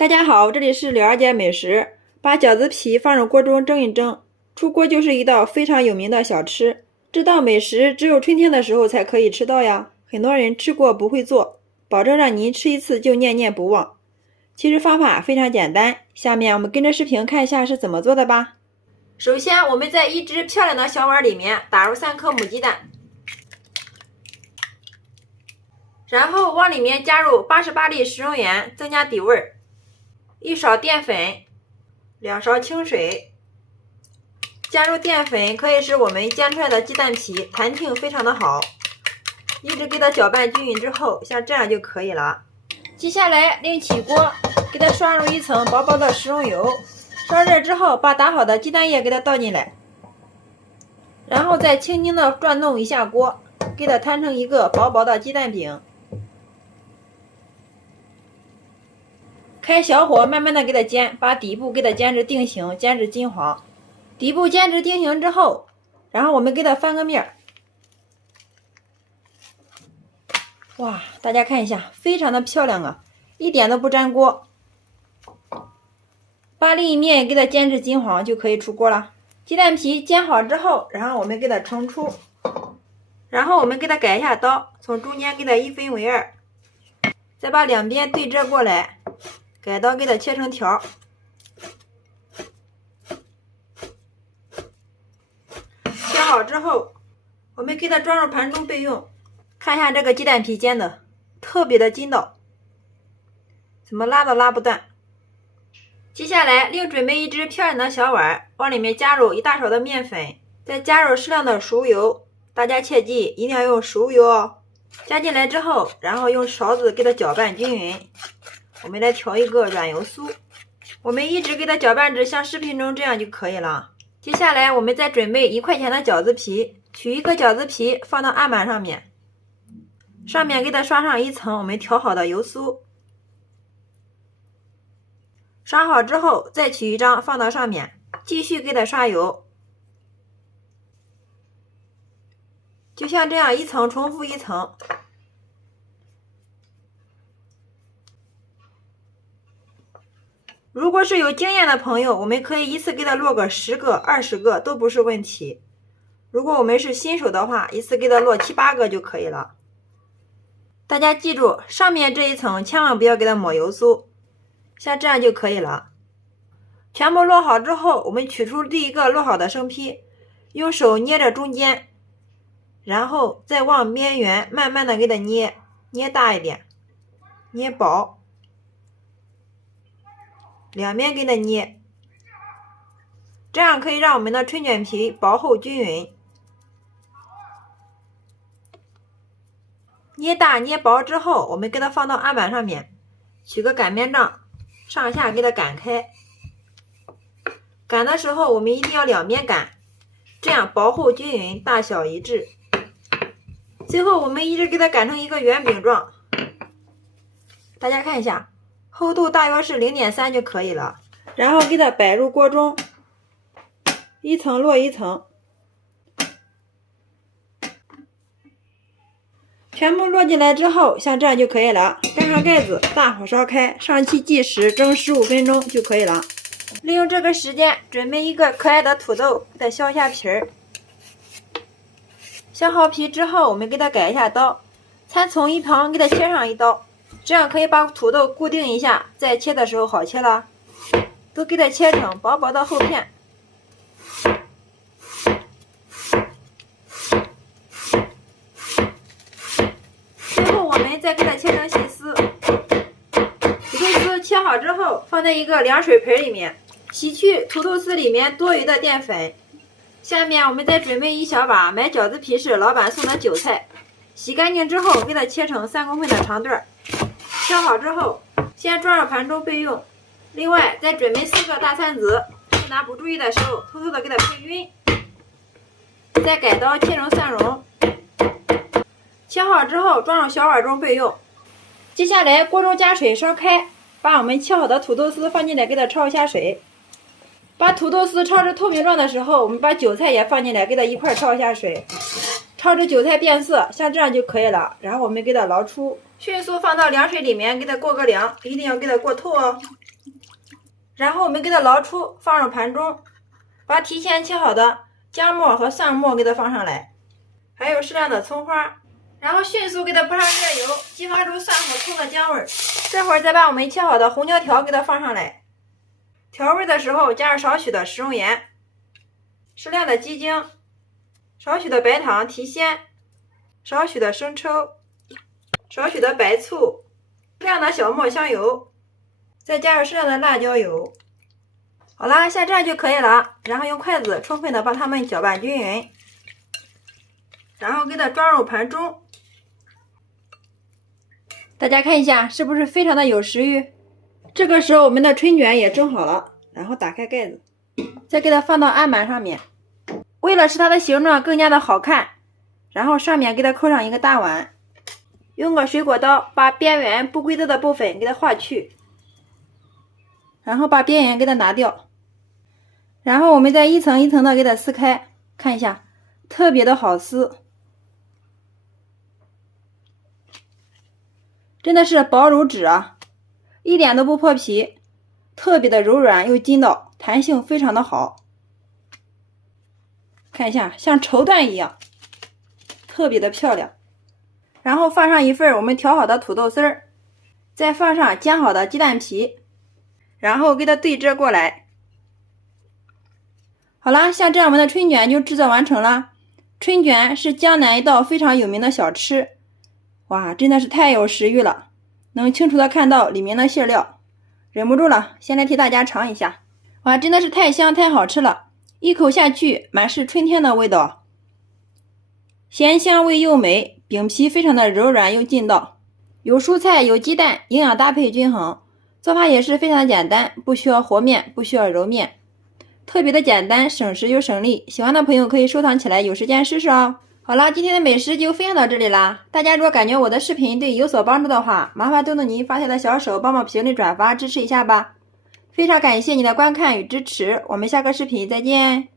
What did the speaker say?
大家好，这里是柳二姐美食。把饺子皮放入锅中蒸一蒸，出锅就是一道非常有名的小吃。这道美食只有春天的时候才可以吃到呀，很多人吃过不会做，保证让您吃一次就念念不忘。其实方法非常简单，下面我们跟着视频看一下是怎么做的吧。首先，我们在一只漂亮的小碗里面打入3颗母鸡蛋，然后往里面加入88粒食用盐，增加底味。1勺淀粉，2勺清水。加入淀粉可以使我们煎出来的鸡蛋皮弹性非常的好。一直给它搅拌均匀之后，像这样就可以了。接下来另起锅，给它刷入一层薄薄的食用油。烧热之后，把打好的鸡蛋液给它倒进来，然后再轻轻的转动一下锅，给它摊成一个薄薄的鸡蛋饼。开小火，慢慢的给它煎，把底部给它煎至定型，煎至金黄。底部煎至定型之后，然后我们给它翻个面。哇，大家看一下，非常的漂亮啊，一点都不粘锅。把另一面给它煎至金黄就可以出锅了。鸡蛋皮煎好之后，然后我们给它盛出，然后我们给它改一下刀，从中间给它1分为2，再把两边对折过来。改刀给它切成条，切好之后，我们给它装入盘中备用。看一下这个鸡蛋皮煎的特别的筋道，怎么拉都拉不断。接下来另准备一只漂亮的小碗，往里面加入1大勺的面粉，再加入适量的熟油，大家切记一定要用熟油哦。加进来之后，然后用勺子给它搅拌均匀。我们来调一个软油酥，我们一直给它搅拌至像视频中这样就可以了。接下来我们再准备1块钱的饺子皮，取一个饺子皮放到案板上面，上面给它刷上一层我们调好的油酥。刷好之后，再取一张放到上面，继续给它刷油，就像这样一层重复一层。如果是有经验的朋友，我们可以一次给它落个10个、20个都不是问题。如果我们是新手的话，一次给它落7、8个就可以了。大家记住，上面这一层千万不要给它抹油酥，像这样就可以了。全部落好之后，我们取出第一个落好的生坯，用手捏着中间，然后再往边缘慢慢的给它捏，捏大一点，捏薄。两边给它捏，这样可以让我们的春卷皮薄厚均匀。捏大捏薄之后，我们给它放到案板上面，取个擀面杖，上下给它擀开。擀的时候我们一定要两边擀，这样薄厚均匀，大小一致。最后我们一直给它擀成一个圆饼状，大家看一下。厚度大约是0.3就可以了，然后给它摆入锅中，一层落一层，全部落进来之后，像这样就可以了。盖上盖子，大火烧开，上气计时，蒸15分钟就可以了。利用这个时间，准备一个可爱的土豆，给它削一下皮儿。削好皮之后，我们给它改一下刀，参从一旁给它切上一刀。这样可以把土豆固定一下，在切的时候好切了。都给它切成薄薄的厚片。最后我们再给它切成细丝。土豆丝切好之后，放在一个凉水盆里面，洗去土豆丝里面多余的淀粉。下面我们再准备一小把买饺子皮时老板送的韭菜，洗干净之后给它切成3公分的长段。切好之后，先装入盘中备用。另外，再准备4个大餐子，趁拿不注意的时候，偷偷的给它配匀。再改刀切成蒜蓉。切好之后，装入小碗中备用。接下来，锅中加水烧开，把我们切好的土豆丝放进来，给它焯一下水。把土豆丝焯至透明状的时候，我们把韭菜也放进来，给它一块焯一下水。焯至韭菜变色，像这样就可以了。然后我们给它捞出，迅速放到凉水里面，给它过个凉，一定要给它过透哦。然后我们给它捞出，放入盘中，把提前切好的姜末和蒜末给它放上来，还有适量的葱花，然后迅速给它泼上热油，激发出蒜和葱的姜味。这会儿再把我们切好的红椒条给它放上来，调味的时候加入少许的食用盐，适量的鸡精，少许的白糖提鲜，少许的生抽，少许的白醋，适量的小磨香油，再加入适量的辣椒油。好啦，下这样就可以了。然后用筷子充分的把它们搅拌均匀，然后给它装入盘中。大家看一下，是不是非常的有食欲？这个时候我们的春卷也蒸好了，然后打开盖子，再给它放到案板上面。为了使它的形状更加的好看，然后上面给它扣上一个大碗，用个水果刀把边缘不规则的部分给它划去，然后把边缘给它拿掉，然后我们再一层一层的给它撕开，看一下，特别的好撕，真的是薄如纸啊，一点都不破皮，特别的柔软又筋道，弹性非常的好。看一下，像绸缎一样，特别的漂亮。然后放上一份我们调好的土豆丝儿，再放上煎好的鸡蛋皮，然后给它对折过来。好啦，像这样我们的春卷就制作完成了。春卷是江南一道非常有名的小吃，哇，真的是太有食欲了，能清楚的看到里面的馅料，忍不住了，先来替大家尝一下。哇，真的是太香太好吃了，一口下去满是春天的味道，咸香味又美，饼皮非常的柔软又劲道，有蔬菜有鸡蛋，营养搭配均衡，做法也是非常的简单，不需要和面，不需要揉面，特别的简单，省时又省力。喜欢的朋友可以收藏起来，有时间试试哦。好了，今天的美食就分享到这里啦。大家如果感觉我的视频对你有所帮助的话，麻烦动动您发财的小手，帮忙评论转发支持一下吧。非常感谢你的观看与支持，我们下个视频再见。